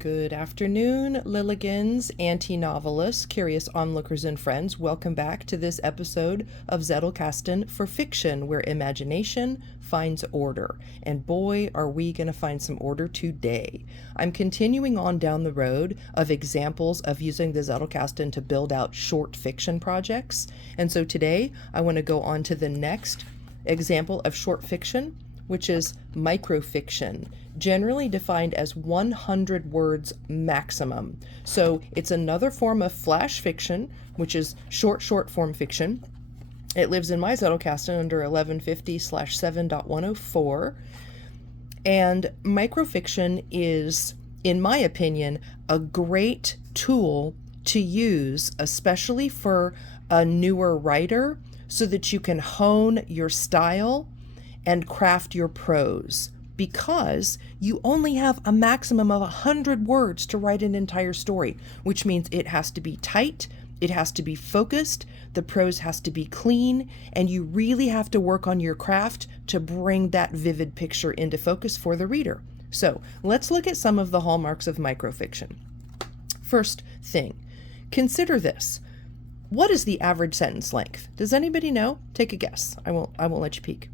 Good afternoon, Lilligans, anti-novelists, curious onlookers, and friends. Welcome back to this episode of Zettelkasten for Fiction, where imagination finds order. And boy, are we going to find some order today. I'm continuing on down the road of examples of using the Zettelkasten to build out short fiction projects. And so today, I want to go on to the next example of short fiction, which is microfiction, generally defined as 100 words maximum. So it's another form of flash fiction, which is short form fiction. It lives in my Zettelkasten under 1150/7.104. And microfiction is, in my opinion, a great tool to use, especially for a newer writer, so that you can hone your style and craft your prose, because you only have a maximum of 100 words to write an entire story, which means it has to be tight, it has to be focused, the prose has to be clean, and you really have to work on your craft to bring that vivid picture into focus for the reader. So let's look at some of the hallmarks of microfiction. First thing, consider this. What is the average sentence length? Does anybody know? Take a guess. I won't let you peek.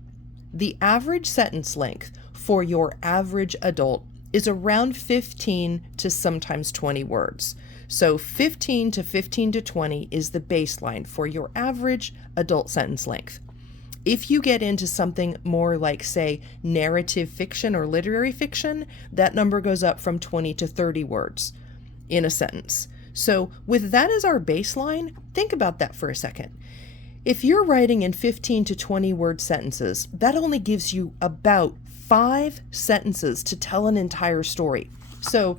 The average sentence length for your average adult is around 15 to sometimes 20 words. So 15 to 20 is the baseline for your average adult sentence length. If you get into something more like, say, narrative fiction or literary fiction, that number goes up from 20 to 30 words in a sentence. So with that as our baseline, think about that for a second. If you're writing in 15 to 20 word sentences, that only gives you about 5 sentences to tell an entire story. So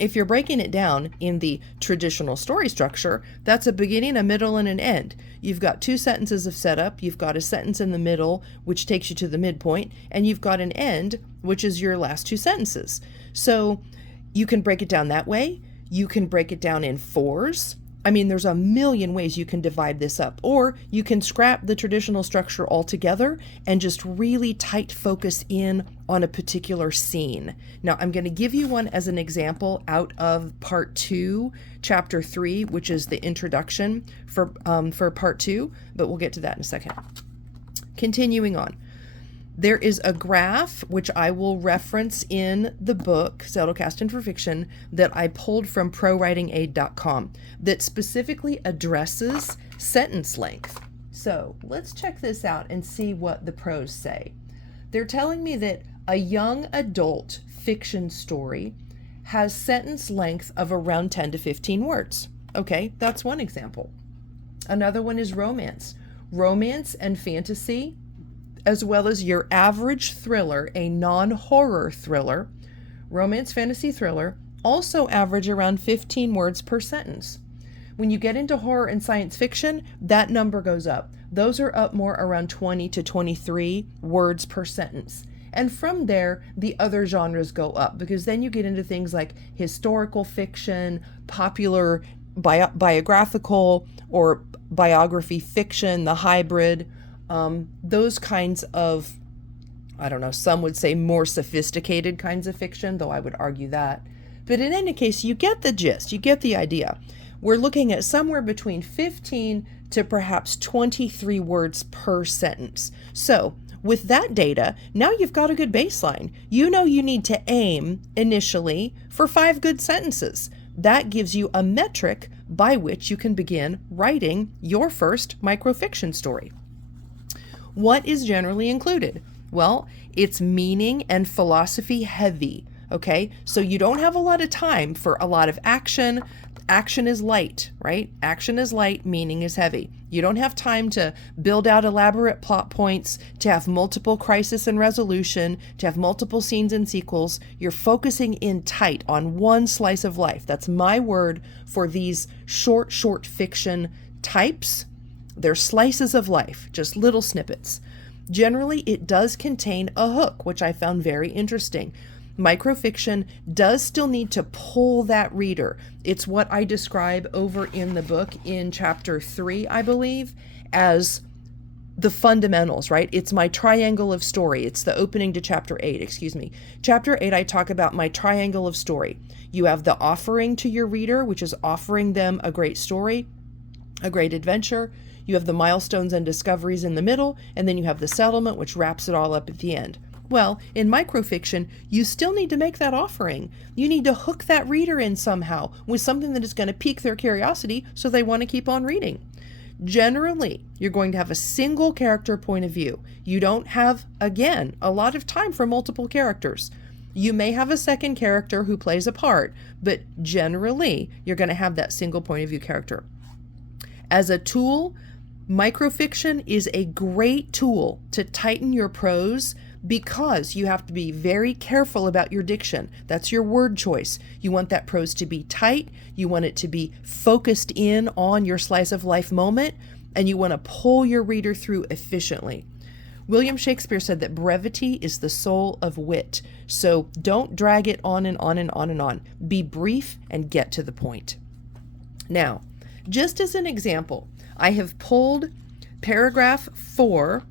if you're breaking it down in the traditional story structure, that's a beginning, a middle, and an end. You've got 2 sentences of setup, you've got a sentence in the middle, which takes you to the midpoint, and you've got an end, which is your last 2 sentences. So you can break it down that way. You can break it down in 4s. I mean, there's a million ways you can divide this up, or you can scrap the traditional structure altogether and just really tight focus in on a particular scene. Now, I'm going to give you one as an example out of part 2, chapter 3, which is the introduction for part 2, but we'll get to that in a second. Continuing on. There is a graph, which I will reference in the book, Zettelkasten for Fiction, that I pulled from prowritingaid.com that specifically addresses sentence length. So let's check this out and see what the pros say. They're telling me that a young adult fiction story has sentence length of around 10 to 15 words. Okay, that's one example. Another one is romance. Romance and fantasy, as well as your average thriller, a non-horror thriller, romance fantasy thriller, also average around 15 words per sentence. When you get into horror and science fiction, that number goes up. Those are up more around 20 to 23 words per sentence. And from there, the other genres go up, because then you get into things like historical fiction, popular biographical or biography fiction, the hybrid, those kinds of, I don't know, some would say more sophisticated kinds of fiction, though I would argue that. But in any case, you get the gist, you get the idea. We're looking at somewhere between 15 to perhaps 23 words per sentence. So with that data, now you've got a good baseline. You know you need to aim initially for 5 good sentences. That gives you a metric by which you can begin writing your first microfiction story. What is generally included? Well, it's meaning and philosophy heavy, okay? So you don't have a lot of time for a lot of action. Action is light, right? Action is light, meaning is heavy. You don't have time to build out elaborate plot points, to have multiple crisis and resolution, to have multiple scenes and sequels. You're focusing in tight on one slice of life. That's my word for these short fiction types. They're slices of life, just little snippets. Generally, it does contain a hook, which I found very interesting. Microfiction does still need to pull that reader. It's what I describe over in the book in chapter 3, I believe, as the fundamentals, right? It's my triangle of story. It's the opening to chapter 8, excuse me. Chapter 8, I talk about my triangle of story. You have the offering to your reader, which is offering them a great story, a great adventure. You have the milestones and discoveries in the middle, and then you have the settlement, which wraps it all up at the end. Well, in microfiction, you still need to make that offering. You need to hook that reader in somehow with something that is going to pique their curiosity so they want to keep on reading. Generally, you're going to have a single character point of view. You don't have, again, a lot of time for multiple characters. You may have a second character who plays a part, but generally, you're going to have that single point of view character. As a tool, microfiction is a great tool to tighten your prose because you have to be very careful about your diction. That's your word choice. You want that prose to be tight. You want it to be focused in on your slice of life moment, and you want to pull your reader through efficiently. William Shakespeare said that brevity is the soul of wit. So don't drag it on and on and on and on. Be brief and get to the point. Now, just as an example, I have pulled paragraph 4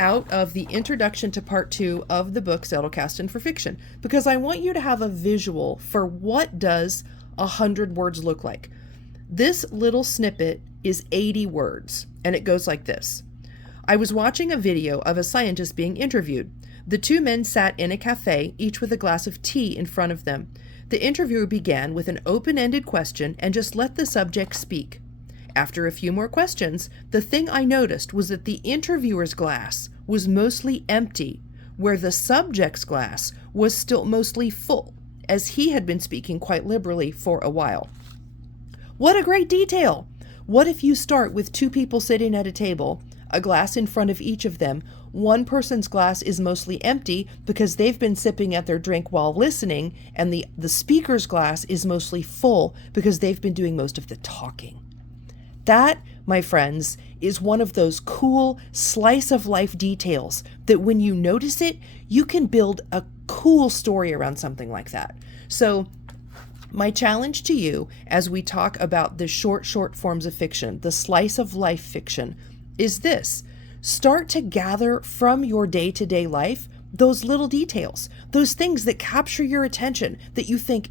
out of the introduction to part 2 of the book Zettelkasten for Fiction, because I want you to have a visual for what does 100 words look like. This little snippet is 80 words, and it goes like this. I was watching a video of a scientist being interviewed. The two men sat in a cafe, each with a glass of tea in front of them. The interviewer began with an open-ended question and just let the subject speak. After a few more questions, the thing I noticed was that the interviewer's glass was mostly empty, where the subject's glass was still mostly full, as he had been speaking quite liberally for a while. What a great detail! What if you start with two people sitting at a table, a glass in front of each of them? One person's glass is mostly empty because they've been sipping at their drink while listening, and the speaker's glass is mostly full because they've been doing most of the talking. That, my friends, is one of those cool slice of life details that when you notice it, you can build a cool story around something like that. So my challenge to you as we talk about the short forms of fiction, the slice of life fiction, is this. Start to gather from your day-to-day life those little details, those things that capture your attention, that you think,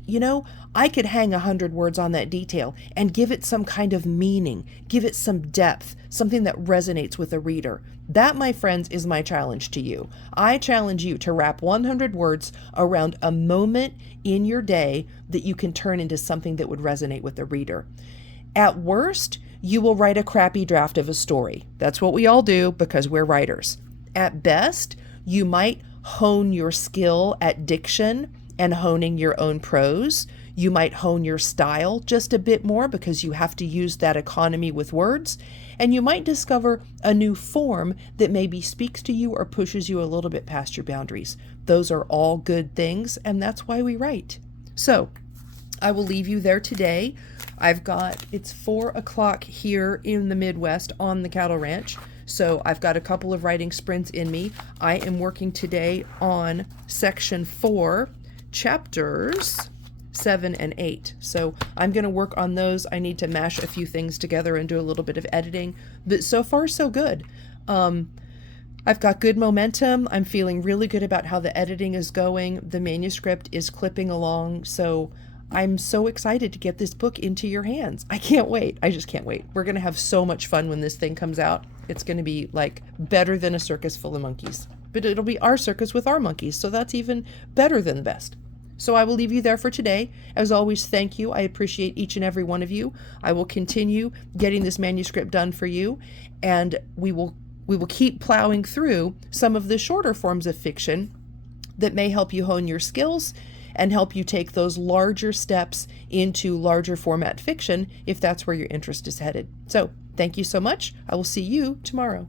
I could hang 100 words on that detail and give it some kind of meaning, give it some depth, something that resonates with a reader. That, my friends, is my challenge to you. I challenge you to wrap 100 words around a moment in your day that you can turn into something that would resonate with the reader. At worst, you will write a crappy draft of a story. That's what we all do because we're writers. At best, you might hone your skill at diction and honing your own prose. You might hone your style just a bit more because you have to use that economy with words. And you might discover a new form that maybe speaks to you or pushes you a little bit past your boundaries. Those are all good things, and that's why we write. So I will leave you there today. It's 4:00 here in the Midwest on the cattle ranch. So I've got a couple of writing sprints in me. I am working today on section 4, chapters 7 and 8. So I'm going to work on those. I need to mash a few things together and do a little bit of editing, but so far so good. I've got good momentum. I'm feeling really good about how the editing is going. The manuscript is clipping along. So I'm so excited to get this book into your hands. I can't wait. I just can't wait. We're going to have so much fun when this thing comes out. It's going to be like better than a circus full of monkeys. But it'll be our circus with our monkeys, so that's even better than the best. So I will leave you there for today. As always, thank you. I appreciate each and every one of you. I will continue getting this manuscript done for you, and we will keep plowing through some of the shorter forms of fiction that may help you hone your skills and help you take those larger steps into larger format fiction if that's where your interest is headed. So thank you so much. I will see you tomorrow.